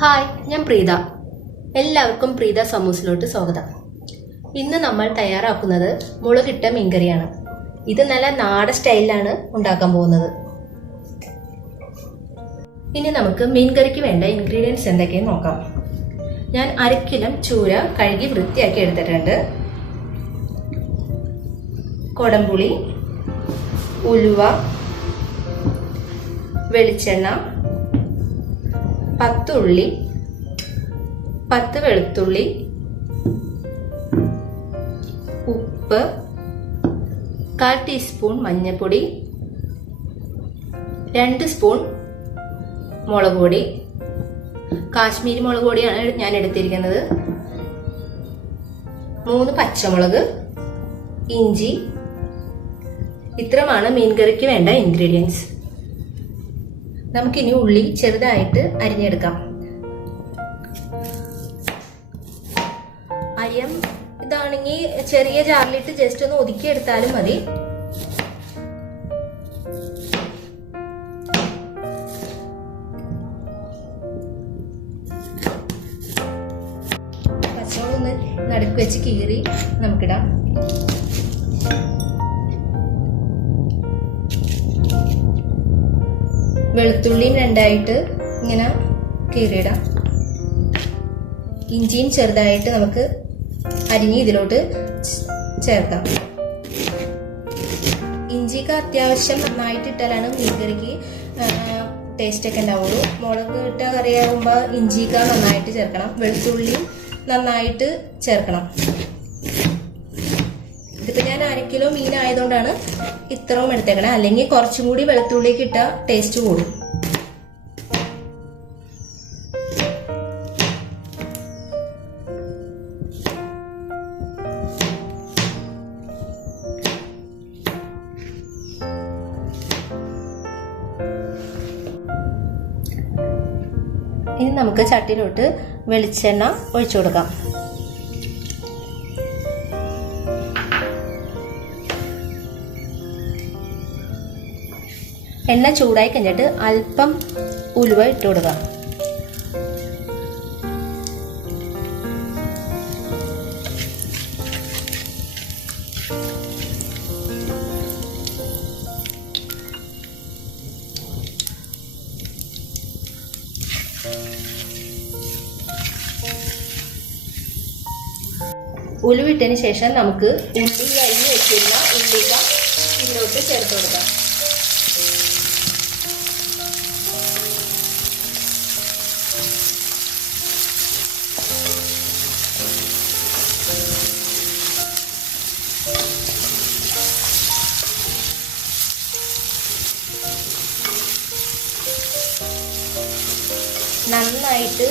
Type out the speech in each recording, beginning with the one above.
Hi, ഞാൻ പ്രീത. എല്ലാവർക്കും പ്രീതാസ് അമ്മൂസിലോട്ട് സ്വാഗതം. ഇന്ന് നമ്മൾ തയ്യാറാക്കുന്നത് മുളകിട്ട മീൻകറിയാണ്. ഇത് നല്ല നാടൻ സ്റ്റൈലിലാണ് ഉണ്ടാക്കാൻ പോകുന്നത്. ഇനി നമുക്ക് മീൻകറിക്ക് വേണ്ട ഇൻഗ്രീഡിയൻസ് എന്തൊക്കെയെന്ന് നോക്കാം. ഞാൻ 1/2 കിലോ ചൂര കഴുകി വൃത്തിയാക്കി എടുത്തിട്ടുണ്ട്. കൊടംപുളി, ഉലുവ, വെളിച്ചെണ്ണ, 10 ഉള്ളി, 10 വെളുത്തുള്ളി, ഉപ്പ്, 1/4 ടീസ്പൂൺ മഞ്ഞൾപ്പൊടി, 2 സ്പൂൺ മുളക് പൊടി. കാശ്മീരി മുളക് പൊടിയാണ് ഞാൻ എടുത്തിരിക്കുന്നത്. 3 പച്ചമുളക്, ഇഞ്ചി. ഇത്രമാണ് മീൻകറിക്ക് വേണ്ട ഇൻഗ്രീഡിയൻസ്. നമുക്കിനി ഉള്ളി ചെറുതായിട്ട് അരിഞ്ഞെടുക്കാം. അരിയം ഇതാണെങ്കിൽ ചെറിയ ജാറിലിട്ട് ജസ്റ്റ് ഒന്ന് ഒതുക്കിയെടുത്താലും മതി. പച്ചമുളക് ഒന്ന് നടുക്ക് വെച്ച് കീറി നമുക്കിടാം. വെളുത്തുള്ളിയും 2ആയിട്ട് ഇങ്ങനെ കീറിയിടാം. ഇഞ്ചിയും ചെറുതായിട്ട് നമുക്ക് അരിഞ്ഞ് ഇതിലോട്ട് ചേർക്കാം. ഇഞ്ചിക്ക് അത്യാവശ്യം നന്നായിട്ട് ഇട്ടാലാണ് മീൻകറിക്ക് ടേസ്റ്റ് ഒക്കെ ഉണ്ടാവുള്ളൂ. മുളക് ഇട്ട കറിയാകുമ്പോൾ ഇഞ്ചിക്ക നന്നായിട്ട് ചേർക്കണം. വെളുത്തുള്ളിയും നന്നായിട്ട് ചേർക്കണം. ഇതിപ്പോൾ ഞാൻ 1/2 കിലോ മീനായതുകൊണ്ടാണ് ഇത്രയും എടുത്തേക്കണം. അല്ലെങ്കിൽ കുറച്ചും കൂടി വെളുത്തുള്ളിക്ക് ഇട്ട ടേസ്റ്റ് കൂടും. ഇനി നമുക്ക് ചട്ടിയിലോട്ട് വെളിച്ചെണ്ണ ഒഴിച്ചു കൊടുക്കാം. എണ്ണ ചൂടായി കഴിഞ്ഞിട്ട് അല്പം ഉലുവ ഇട്ട് കൊടുക്കുക. ഉലുവിട്ടതിന് ശേഷം നമുക്ക് ഉള്ളി അരിഞ്ഞ് വെച്ചിരുന്ന ഉള്ളിക്ക ഇതിലോട്ട് ചേർത്ത് കൊടുക്കാം. നന്നായിട്ട്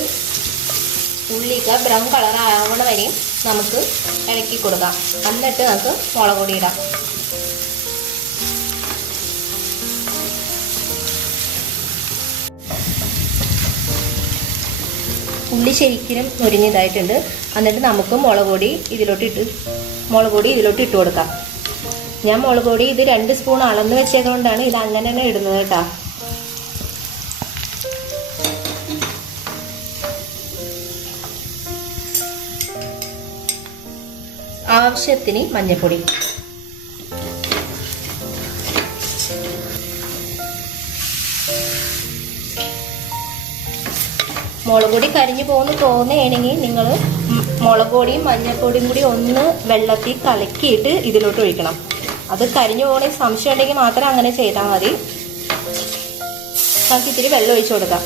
ഉള്ളിക്ക് ബ്രൗൺ കളർ ആവണ വരെയും നമുക്ക് ഇളക്കി കൊടുക്കാം. എന്നിട്ട് നമുക്ക് മുളക് പൊടി ഇടാം. ഉള്ളി ശരിക്കും മുരിഞ്ഞതായിട്ടുണ്ട്. എന്നിട്ട് നമുക്ക് മുളക് പൊടി ഇതിലോട്ട് ഇട്ട് കൊടുക്കാം. ഞാൻ മുളക് പൊടി ഇത് 2 സ്പൂൺ അളന്ന് വെച്ചതുകൊണ്ടാണ് ഇത് അങ്ങനെ തന്നെ ഇടുന്നത് കേട്ടോ. ആവശ്യത്തിന് മഞ്ഞൾപ്പൊടി. മുളക് പൊടി കരിഞ്ഞു പോകുന്നു തോന്നുകയാണെങ്കിൽ നിങ്ങൾ മുളക് പൊടിയും മഞ്ഞൾപ്പൊടിയും കൂടി ഒന്ന് വെള്ളത്തിൽ കലക്കിയിട്ട് ഇതിലോട്ട് ഒഴിക്കണം. അത് കരിഞ്ഞു പോകണമെങ്കിൽ സംശയം ഉണ്ടെങ്കിൽ മാത്രം അങ്ങനെ ചെയ്താൽ മതി. നമുക്ക് ഇത്തിരി വെള്ളം ഒഴിച്ചു കൊടുക്കാം.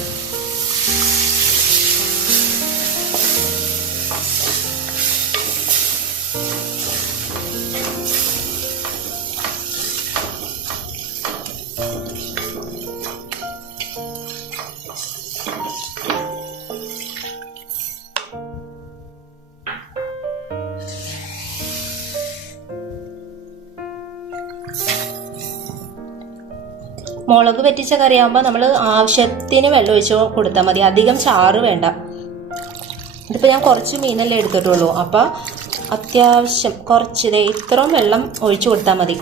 മുളക് വറ്റിച്ച കറിയാകുമ്പോൾ നമ്മൾ ആവശ്യത്തിന് വെള്ളം ഒഴിച്ച് കൊടുത്താൽ മതി. അധികം ചാറ് വേണ്ട. ഇതിപ്പോൾ ഞാൻ കുറച്ച് മീനല്ലേ എടുത്തിട്ടുള്ളൂ. അപ്പോൾ അത്യാവശ്യം കുറച്ച് ഇത്രയും വെള്ളം ഒഴിച്ചു കൊടുത്താൽ മതി.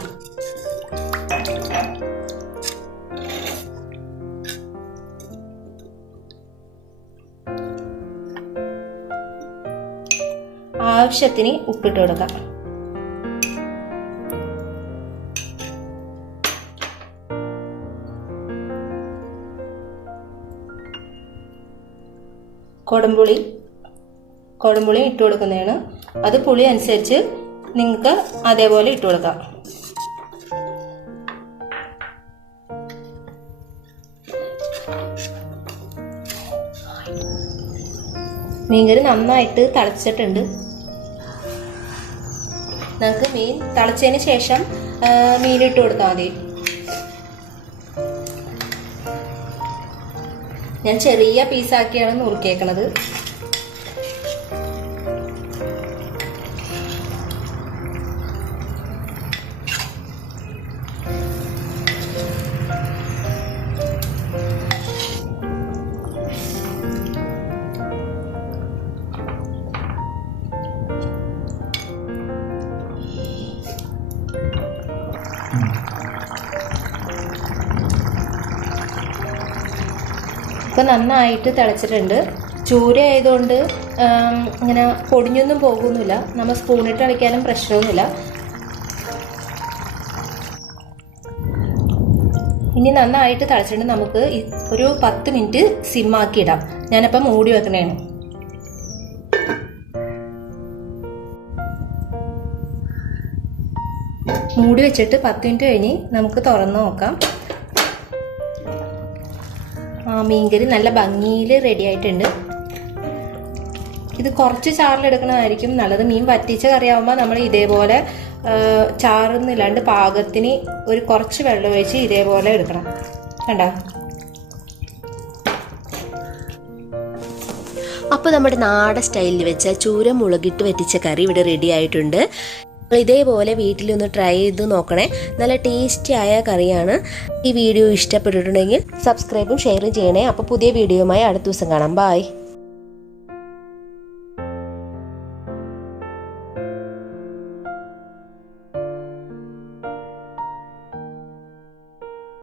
ആവശ്യത്തിന് ഉപ്പിട്ട് കൊടുക്കാം. കൊടംപുളി ഇട്ട് കൊടുക്കുന്നതാണ്. അത് പുളി അനുസരിച്ച് നിങ്ങൾക്ക് അതേപോലെ ഇട്ട് കൊടുക്കാം. മീൻകറി നന്നായിട്ട് തിളച്ചിട്ടുണ്ട്. നമുക്ക് മീൻ തിളച്ചതിന് ശേഷം മീനിട്ട് കൊടുത്താൽ മതി. ഞാൻ ചെറിയ പീസാക്കിയാണ് നുറുക്കിയേക്കണത്. ഇപ്പം നന്നായിട്ട് തിളച്ചിട്ടുണ്ട്. ചൂര ആയതുകൊണ്ട് ഇങ്ങനെ പൊടിഞ്ഞൊന്നും പോകുന്നില്ല. നമ്മൾ സ്പൂണിട്ട് അടയ്ക്കാനും പ്രശ്നമൊന്നുമില്ല. ഇനി നന്നായിട്ട് തിളച്ചിട്ട് നമുക്ക് ഒരു 10 മിനിറ്റ് സിമ്മാക്കി ഇടാം. ഞാനപ്പം മൂടി വെക്കണേണ്. മൂടി വെച്ചിട്ട് 10 മിനിറ്റ് കഴിഞ്ഞ് നമുക്ക് തുറന്ന് നോക്കാം. മീൻകറി നല്ല ഭംഗിയിൽ റെഡി ആയിട്ടുണ്ട്. ഇത് കുറച്ച് ചാറിലെടുക്കണമായിരിക്കും നല്ലത്. മീൻ വറ്റിച്ച കറിയാവുമ്പോൾ നമ്മൾ ഇതേപോലെ ചാറൊന്നുമില്ലാണ്ട് പാകത്തിന് ഒരു കുറച്ച് വെള്ളം ഒഴിച്ച് ഇതേപോലെ എടുക്കണം. കണ്ടോ? അപ്പോൾ നമ്മുടെ നാടൻ സ്റ്റൈലിൽ വെച്ച ചൂര മുളകിട്ട് വറ്റിച്ച കറി ഇവിടെ റെഡി ആയിട്ടുണ്ട്. ഇതേപോലെ വീട്ടിലൊന്ന് ട്രൈ ചെയ്ത് നോക്കണേ. നല്ല ടേസ്റ്റി ആയ കറിയാണ്. ഈ വീഡിയോ ഇഷ്ടപ്പെട്ടിട്ടുണ്ടെങ്കിൽ സബ്സ്ക്രൈബും ഷെയറും ചെയ്യണേ. അപ്പോൾ പുതിയ വീഡിയോയുമായി അടുത്ത ദിവസം കാണാം. ബൈ.